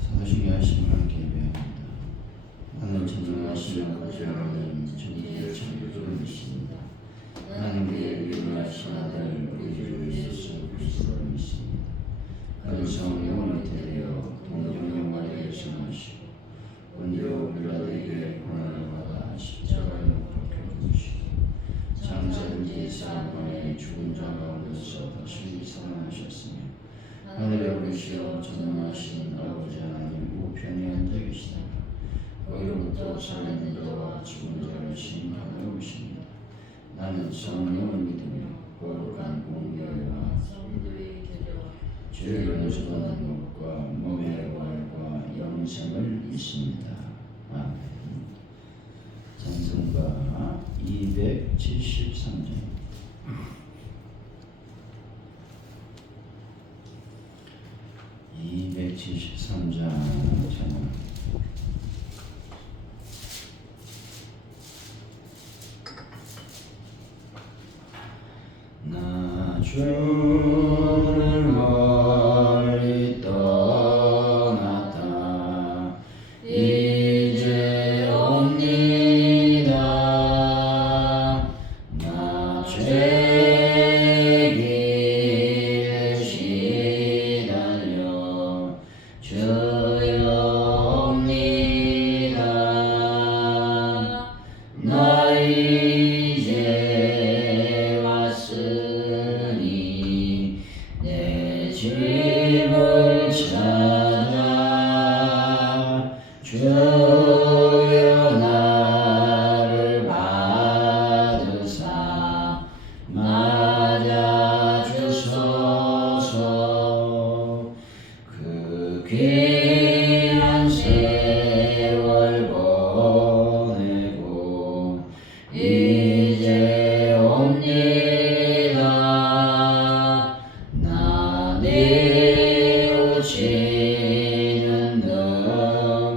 사도신경 하시는 함께 예배합니다. 나는 전능하신 아버지 하나님 전지의 창조주님이십니다. 나는 그의 위대하신 아들 우리 주 예수 그리스도를 믿습니다. 그는 성령을 잉태되어 동정녀 마리아에게 생하시고 본디오 빌라도에게 고난을 받아 십자가에 못 박혀 죽으시고 장사된 지 사흘 만에 죽은 자 가운데서 다시 살아나셨으며 하늘에 오르시어 전능하신 아버지 하나님 우편에 앉아 계시다가 거기로부터 살아있는 자와 죽은 자를 심판하러 오십니다. 나는 성령을 믿으며 거룩한 공교회와 성도의 교제와 죄를 용서받는 것과 몸의 부활과 영생을 믿습니다. 아멘. 찬송가 273장. 273장 찬양. 나 주를 멀리 떠났다 이제 옵니다. 나 죄의 길에 시달려 주여 옵니다. 나 이제 왔으니 내 집을 찾아 주여 나를 받으사 맞아주소서. 그 귀한 세월 보내고 이제 옵니다. 나 뉘우치는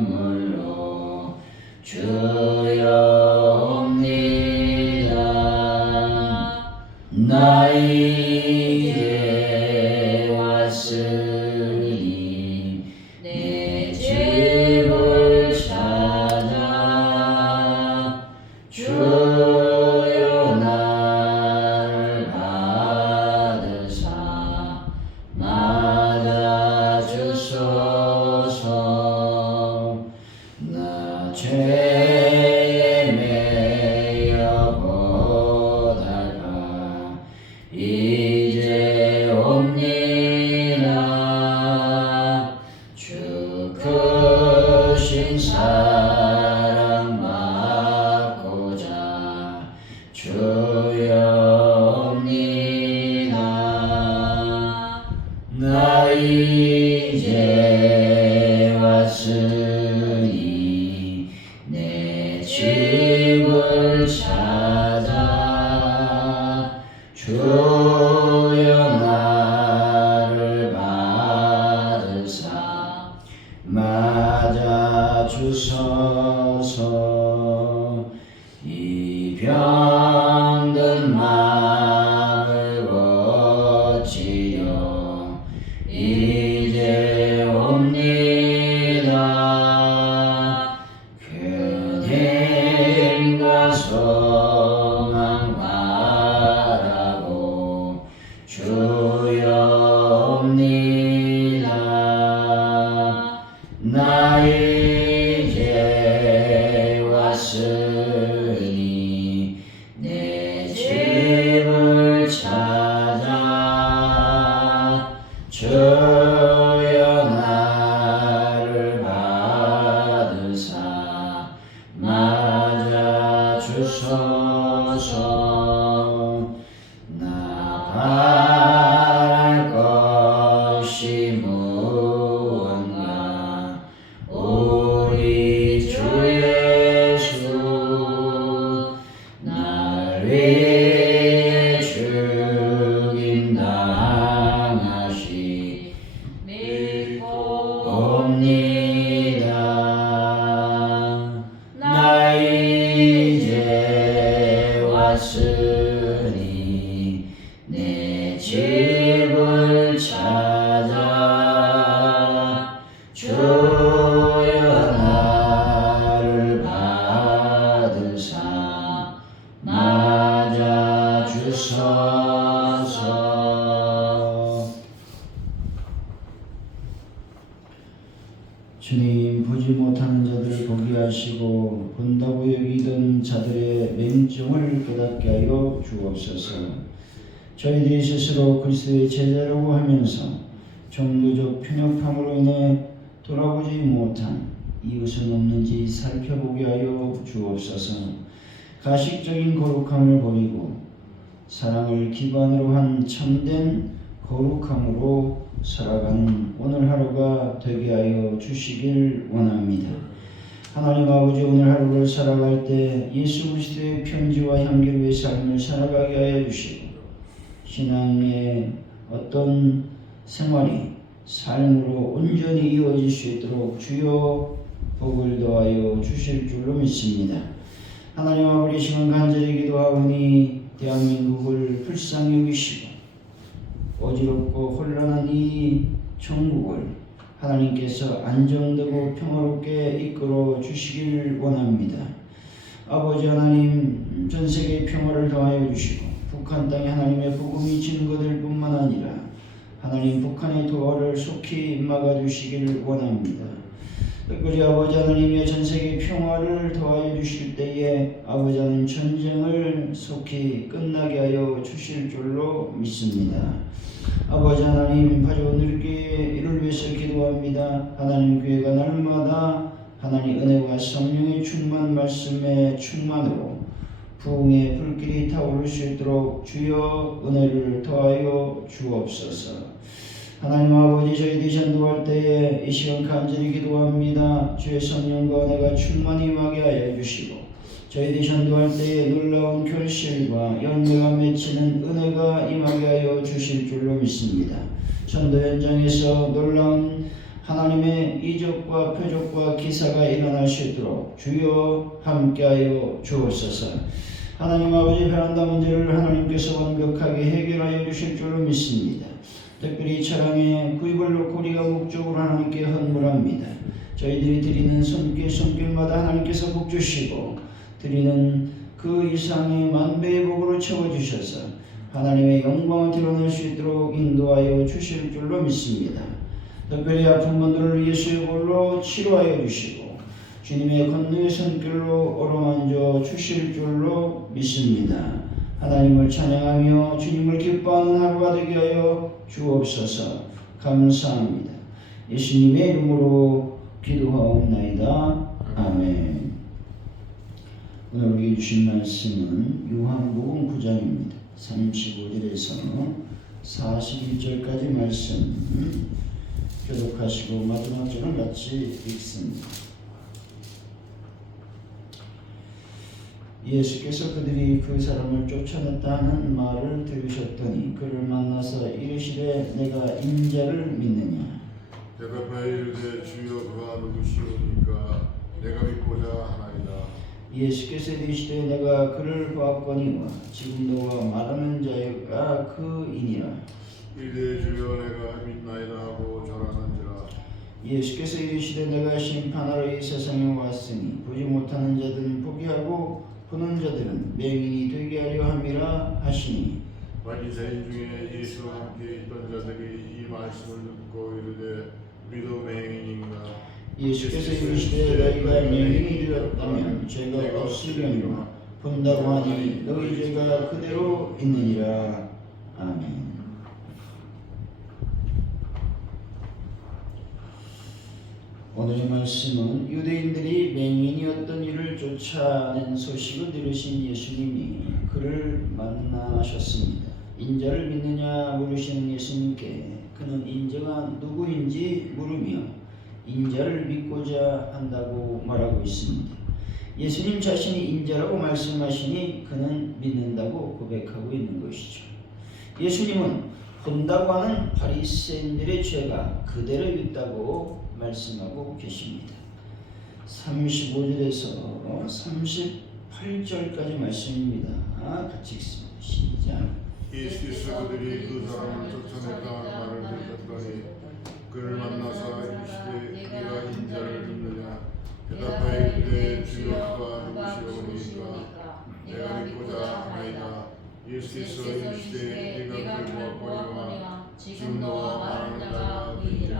눈물로 주여 옵니다. 나 이제 왔으니 내 집을 찾아 주여 나를 받으사 맞아주소서. 나 죄에 매여 보다가 이제 옵니다. 주 크신 사랑 받고자 주여 옵니다. 나 이제 왔으니 내 집을 찾아 주여 나를 받으사 맞아주소서. 이 병든 마음을 고치려 이제 옵니다. 큰 힘과 소망 바라고 주여 옵니다. 나 이제 왔으니 내 집을 찾아 주여 나를 받으사 맞아주소서. 나 바랄 것이 무언가 우리 주 예수 날 위해 죽임 당하시 믿고 옵니다. 나 이제 왔으니 내 집을 찾아 주 하시고 본다고 여기던 자들의 맹정을 깨닫게 하여 주옵소서. 저희들이 스스로 그리스도의 제자라고 하면서 종교적 편협함으로 인해 돌아보지 못한 이웃은 없는지 살펴보게 하여 주옵소서. 가식적인 거룩함을 버리고 사랑을 기반으로 한 참된 거룩함으로 살아가는 오늘 하루가 되게 하여 주시길 원합니다. 하나님 아버지, 오늘 하루를 살아갈 때 예수 그리스도의 편지와 향기로의 삶을 살아가게 하여 주시고 신앙의 어떤 생활이 삶으로 온전히 이루어질 수 있도록 주여 복을 더하여 주실 줄로 믿습니다. 하나님 아버지, 시간 간절히 기도하오니 대한민국을 불쌍히 여기시고 어지럽고 혼란한 이 전국을 하나님께서 안정되고 평화롭게 이끌어 주시길 원합니다. 아버지 하나님, 전 세계의 평화를 더하여 주시고 북한 땅에 하나님의 복음이 증거될 뿐만 아니라 하나님 북한의 도화를 속히 막아주시길 원합니다. 특별히 아버지 하나님의 전 세계 평화를 더하여 주실 때에 아버지 하나님 전쟁을 속히 끝나게 하여 주실 줄로 믿습니다. 아버지 하나님, 바로 오늘께 이를 위해서 기도합니다. 하나님 교회가 날마다 하나님 은혜와 성령의 충만 말씀의 충만으로 부흥의 불길이 타오를 수 있도록 주여 은혜를 더하여 주옵소서. 하나님 아버지, 저희들이 전도할 때에 이 시간 간절히 기도합니다. 주의 성령과 은혜가 충만히 임하게 하여 주시고 저희들이 전도할 때에 놀라운 결실과 열매가 맺히는 은혜가 임하게 하여 주실 줄로 믿습니다. 전도 현장에서 놀라운 하나님의 이적과 표적과 기사가 일어날 수 있도록 주여 함께하여 주옵소서. 하나님 아버지, 베란다 문제를 하나님께서 완벽하게 해결하여 주실 줄로 믿습니다. 특별히 차량의 구입을 놓고 우리가 목적으로 하나님께 헌물합니다. 저희들이 드리는 손길마다 하나님께서 복 주시고 드리는 그 이상의 만배의 복으로 채워주셔서 하나님의 영광을 드러낼 수 있도록 인도하여 주실 줄로 믿습니다. 특별히 아픈 분들을 예수의 볼로 치료하여 주시고 주님의 권능의 손길로 어루만져 주실 줄로 믿습니다. 하나님을 찬양하며 주님을 기뻐하는 하루가 되게 하여 주옵소서. 감사합니다. 예수님의 이름으로 기도하옵나이다. 아멘. 오늘 우리에게 주신 말씀은 요한복음 9장입니다. 35절에서 41절까지 말씀 교독하시고 마지막 절을 같이 읽습니다. 예수께서 그들이 그 사람을 쫓아냈다 하는 말을 들으셨더니 그를 만나서 이르시되 내가 인자를 믿느냐. 대답하여 이르되 주여 그가 누구시오니까 내가 믿고자 하나이다. 예수께서 이르시되 내가 그를 보았거니와 지금 너와 말하는 자가 그이니라. 이르되 주여 내가 믿나이다 하고 절하는지라. 예수께서 이르시되 내가 심판하러 이 세상에 왔으니 보지 못하는 자들은 포기하고 보는 자들은 맹인이 되게 하려 함이라 하시니. 바리새인 중에 예수와 함께 있던 자들이 이 말씀을 듣고 이르되 우리도 맹인인가. 예수께서 이르시되 너희가 맹인이 되었다면 죄가 없으려니와 본다고 하니 너희 죄가 그대로 있느니라. 아멘. 오늘의 말씀은 유대인들이 맹인이었던 이를 쫓아낸 소식을 들으신 예수님이 그를 만나셨습니다. 인자를 믿느냐 물으시는 예수님께 그는 인자가 누구인지 물으며 인자를 믿고자 한다고 말하고 있습니다. 예수님 자신이 인자라고 말씀하시니 그는 믿는다고 고백하고 있는 것이죠. 예수님은 본다고 하는 바리새인들의 죄가 그대로 있다고 말씀하고 계십니다. 35절에서 38절까지 말씀입니다. 같이 읽습니다. 시작. 예수께서 그들이 그 사람을 쫓아냈다는 말을 들으셨더니 그를 만나서 이르시되 네가 인자를 믿느냐. 대답하여 이르되 주여 그가 누구시오니까 내가 믿고자 하나이다. 예수께서 이르시되 네가 그를 보았거니와 지금 너와 말하는 자가 그이니라.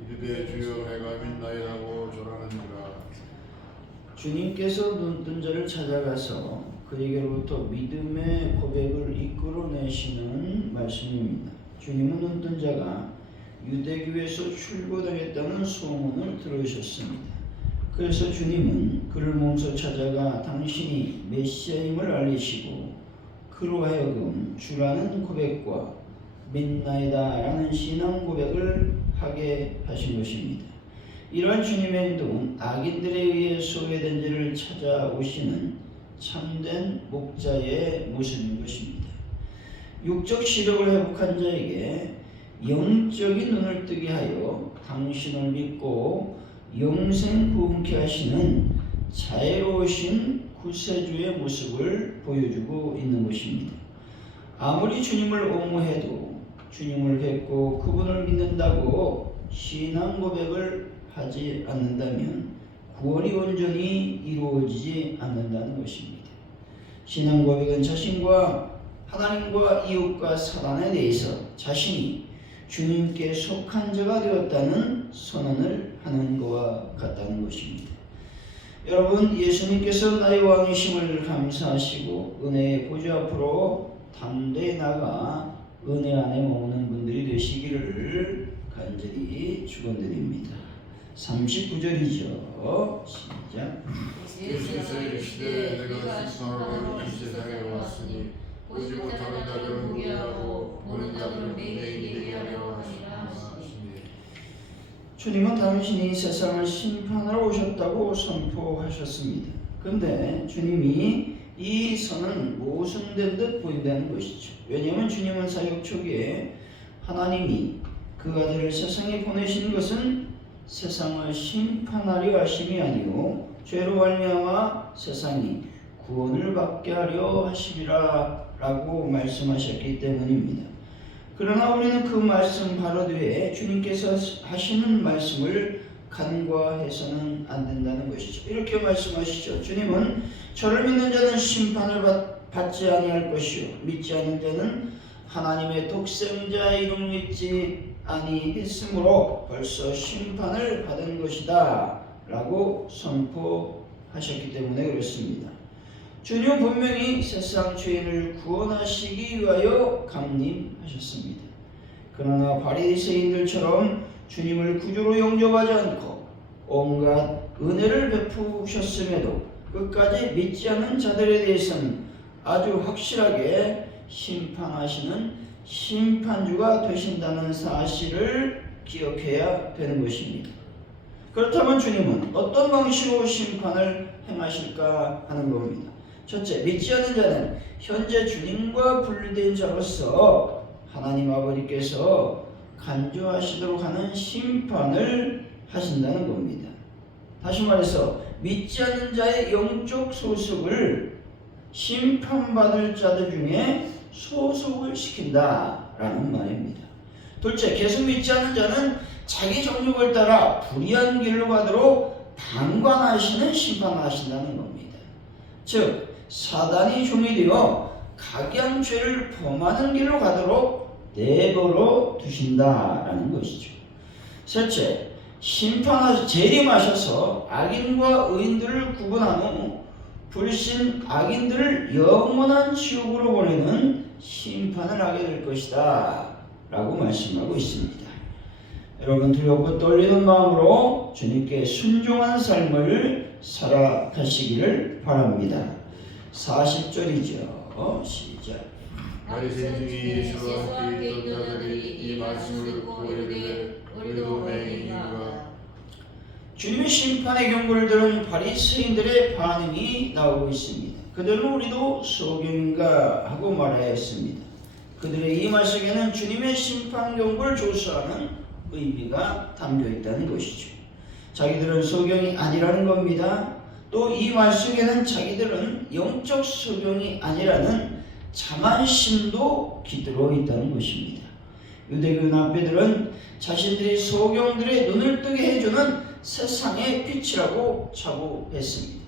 이르되 주여 내가 믿나이다고 절하는지라. 네, 주님께서 눈뜬 자를 찾아가서 그에게로부터 믿음의 고백을 이끌어내시는 말씀입니다. 주님은 눈뜬 자가 유대교에서 출교당했다는 소문을 들으셨습니다. 그래서 주님은 그를 몸소 찾아가 당신이 메시아임을 알리시고 그로 하여금 주라는 고백과 믿나이다 라는 신앙 고백을 하게 하신 것입니다. 이러한 주님의 행동은 악인들에 의해 소외된 자를 찾아오시는 참된 목자의 모습인 것입니다. 육적 시력을 회복한 자에게 영적인 눈을 뜨게 하여 당신을 믿고 영생 구원케 하시는 자애로우신 구세주의 모습을 보여주고 있는 것입니다. 아무리 주님을 옹호해도 주님을 뵙고 그분을 믿는다고 신앙 고백을 하지 않는다면 구원이 온전히 이루어지지 않는다는 것입니다. 신앙 고백은 자신과 하나님과 이웃과 사단에 대해서 자신이 주님께 속한 자가 되었다는 선언을 하는 것과 같다는 것입니다. 여러분, 예수님께서 나의 왕이심을 감사하시고 은혜의 보좌 앞으로 담대히 나가 은혜 안에 머무는 분들이 되시기를 간절히 축원드립니다. 39절이죠. 시작. 예수께서 이르시되 내가 직선으로 이 세상에 왔으니 보지 못하는 자들은 보게 하고 보는 자들은 맹인이 되게 하려 하시니라. 주님은 당신이 세상을 심판하러 오셨다고 선포하셨습니다. 그런데 주님이 이 선은 모순된 듯 보인다는 것이죠. 왜냐하면 주님은 사역 초기에 하나님이 그 아들을 세상에 보내신 것은 세상을 심판하려 하심이 아니요 죄로 말미암아 세상이 구원을 받게 하려 하시리라 라고 말씀하셨기 때문입니다. 그러나 우리는 그 말씀 바로 뒤에 주님께서 하시는 말씀을 간과해서는 안 된다는 것이죠. 이렇게 말씀하시죠. 주님은 저를 믿는 자는 심판을 받지 아니할 것이요 믿지 않는 자는 하나님의 독생자의 이름을 믿지 아니했으므로 벌써 심판을 받은 것이다 라고 선포하셨기 때문에 그렇습니다. 주님은 분명히 세상 죄인을 구원하시기 위하여 강림하셨습니다. 그러나 바리새인들처럼 주님을 구주로 영접하지 않고 온갖 은혜를 베푸셨음에도 끝까지 믿지 않는 자들에 대해서는 아주 확실하게 심판하시는 심판주가 되신다는 사실을 기억해야 되는 것입니다. 그렇다면 주님은 어떤 방식으로 심판을 행하실까 하는 겁니다. 첫째, 믿지 않는 자는 현재 주님과 분리된 자로서 하나님 아버지께서 간주하시도록 하는 심판을 하신다는 겁니다. 다시 말해서 믿지 않는 자의 영적 소속을 심판받을 자들 중에 소속을 시킨다라는 말입니다. 둘째, 계속 믿지 않는 자는 자기 정욕을 따라 불의한 길로 가도록 방관하시는 심판을 하신다는 겁니다. 즉 사단이 종이 되어 각양죄를 범하는 길로 가도록 내버려 두신다라는 것이죠. 셋째, 재림하셔서 악인과 의인들을 구분한 후 불신 악인들을 영원한 지옥으로 보내는 심판을 하게 될 것이다 라고 말씀하고 있습니다. 여러분, 두렵고 떨리는 마음으로 주님께 순종한 삶을 살아가시기를 바랍니다. 40절이죠. 시작. 바리새인 중에 예수와 함께 있던 자들이 이 말씀을 듣고 이르되 우리도 맹인인가. 주님의 심판의 경고를 들은 바리새인들의 반응이 나오고 있습니다. 그들은 우리도 소경인가 하고 말하였습니다. 그들의 이 말 속에는 주님의 심판 경고를 조소하는 의미가 담겨 있다는 것이죠. 자기들은 소경이 아니라는 겁니다. 또 이 말 속에는 자기들은 영적 소경이 아니라는 자만심도 깃들어 있다는 것입니다. 유대교 납비들은 자신들이 소경들의 눈을 뜨게 해주는 세상의 빛이라고 자부했습니다.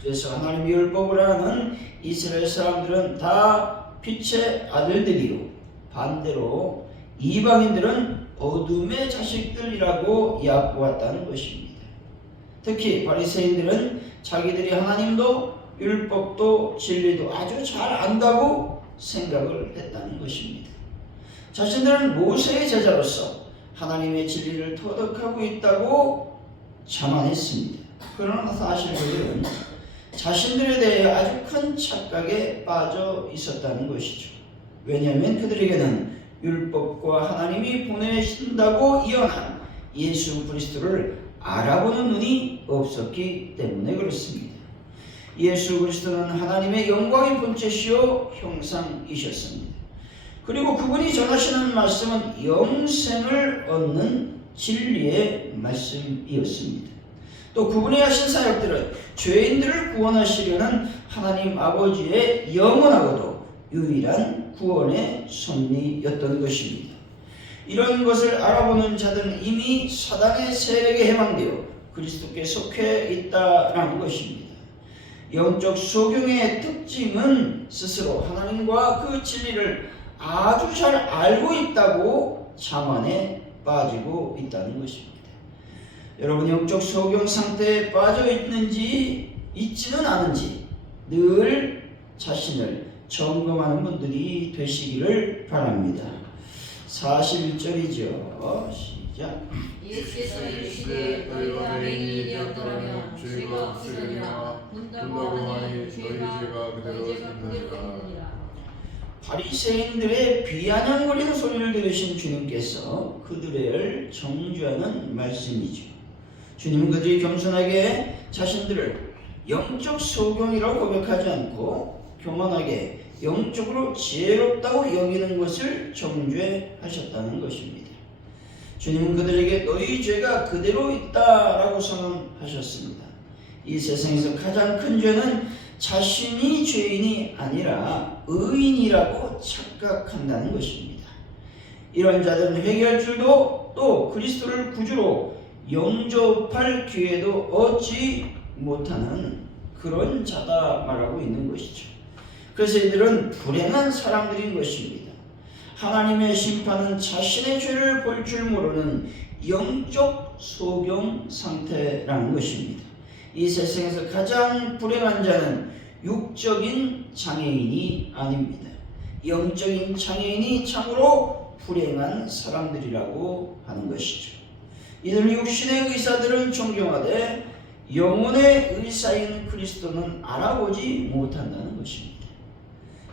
그래서 하나님의 율법을 하는 이스라엘 사람들은 다 빛의 아들들이요 반대로 이방인들은 어둠의 자식들이라고 얕보았다는 것입니다. 특히 바리새인들은 자기들이 하나님도 율법도 진리도 아주 잘 안다고 생각을 했다는 것입니다. 자신들은 모세의 제자로서 하나님의 진리를 터득하고 있다고 자만했습니다. 그러나 사실 그들은 자신들에 대해 아주 큰 착각에 빠져 있었다는 것이죠. 왜냐하면 그들에게는 율법과 하나님이 보내신다고 예언한 예수 그리스도를 알아보는 눈이 없었기 때문에 그렇습니다. 예수 그리스도는 하나님의 영광의 본체시요 형상이셨습니다. 그리고 그분이 전하시는 말씀은 영생을 얻는 진리의 말씀이었습니다. 또 그분이 하신 사역들은 죄인들을 구원하시려는 하나님 아버지의 영원하고도 유일한 구원의 섭리였던 것입니다. 이런 것을 알아보는 자들은 이미 사단의 세력에 해방되어 그리스도께 속해 있다라는 것입니다. 영적 소경의 특징은 스스로 하나님과 그 진리를 아주 잘 알고 있다고 자만에 빠지고 있다는 것입니다. 여러분, 영적 소경 상태에 빠져 있지는 않은지 늘 자신을 점검하는 분들이 되시기를 바랍니다. 41절이죠. 시작. 예수께서 이르시되 너희가 내 인이 되었더라면 죄가 없으려니와 문다고 하니 너희 죄가 그대로 있느니라. 바리새인들의 비아냥거리는 소리를 들으신 주님께서 그들을 정죄하는 말씀이죠. 주님은 그들이 겸손하게 자신들을 영적 소경이라고 고백하지 않고 교만하게 영적으로 지혜롭다고 여기는 것을 정죄하셨다는 것입니다. 주님은 그들에게 너희 죄가 그대로 있다라고 선언하셨습니다. 이 세상에서 가장 큰 죄는 자신이 죄인이 아니라 의인이라고 착각한다는 것입니다. 이런 자들은 회개할 줄도 또 그리스도를 구주로 영접할 기회도 얻지 못하는 그런 자다 말하고 있는 것이죠. 그래서 이들은 불행한 사람들인 것입니다. 하나님의 심판은 자신의 죄를 볼 줄 모르는 영적 소경 상태라는 것입니다. 이 세상에서 가장 불행한 자는 육적인 장애인이 아닙니다. 영적인 장애인이 참으로 불행한 사람들이라고 하는 것이죠. 이들 육신의 의사들은 존경하되 영혼의 의사인 그리스도는 알아보지 못한다는 것입니다.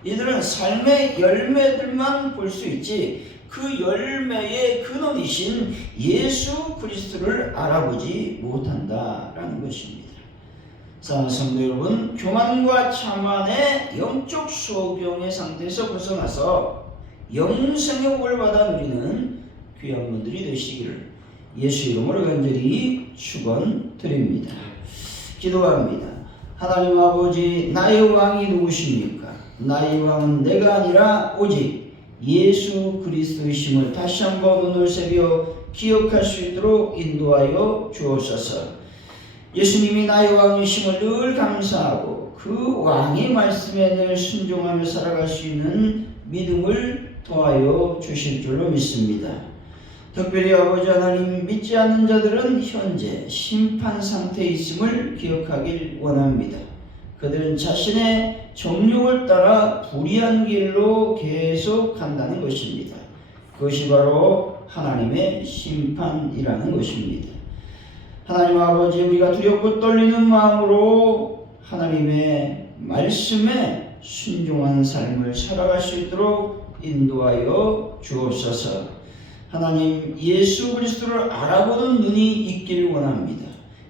이들은 삶의 열매들만 볼 수 있지 그 열매의 근원이신 예수 그리스도를 알아보지 못한다라는 것입니다. 사랑하는 성도 여러분, 교만과 자만의 영적 소경의 상태에서 벗어나서 영생의 복을 받아 누리는 귀한 분들이 되시기를 예수 이름으로 간절히 축원드립니다. 기도합니다. 하나님 아버지, 나의 왕이 누구십니까? 나의 왕은 내가 아니라 오직 예수 그리스도이심을 다시 한번 오늘 새벽 기억할 수 있도록 인도하여 주옵소서. 예수님이 나의 왕이심을 늘 감사하고 그 왕의 말씀에 늘 순종하며 살아갈 수 있는 믿음을 더하여 주실 줄로 믿습니다. 특별히 아버지 하나님, 믿지 않는 자들은 현재 심판 상태에 있음을 기억하길 원합니다. 그들은 자신의 정욕을 따라 불의한 길로 계속 간다는 것입니다. 그것이 바로 하나님의 심판이라는 것입니다. 하나님 아버지, 우리가 두렵고 떨리는 마음으로 하나님의 말씀에 순종한 삶을 살아갈 수 있도록 인도하여 주옵소서. 하나님, 예수 그리스도를 알아보는 눈이 있길 원합니다.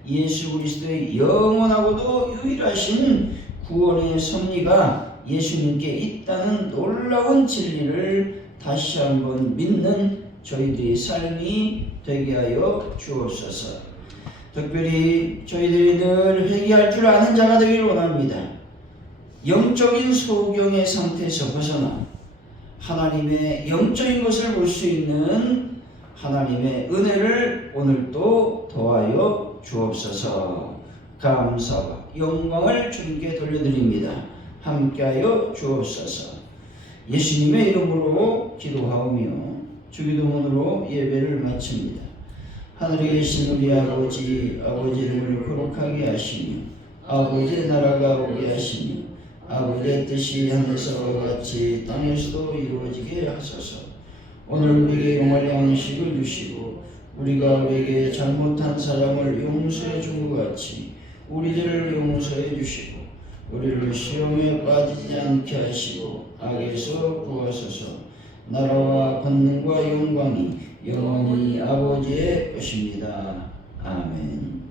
예수 그리스도의 영원하고도 유일하신 구원의 섭리가 예수님께 있다는 놀라운 진리를 다시 한번 믿는 저희들의 삶이 되게 하여 주옵소서. 특별히 저희들이 늘 회개할 줄 아는 자가 되기를 원합니다. 영적인 소경의 상태에서 벗어나 하나님의 영적인 것을 볼 수 있는 하나님의 은혜를 오늘도 더하여 주옵소서. 감사와 영광을 주님께 돌려드립니다. 함께하여 주옵소서. 예수님의 이름으로 기도하오며 주기도문으로 예배를 마칩니다. 하늘에 계신 우리 아버지 이름을 거룩하게 하시며 아버지의 나라가 오게 하시며 아버지의 뜻이 하늘에서와 같이 땅에서도 이루어지게 하소서. 오늘 우리에게 용할 양식을 주시고 우리가 우리에게 잘못한 사람을 용서해 준 것 같이 우리들을 용서해 주시고 우리를 시험에 빠지지 않게 하시고 악에서 구하소서. 나라와 권능과 영광이 영원히 아버지의 것입니다. 아멘.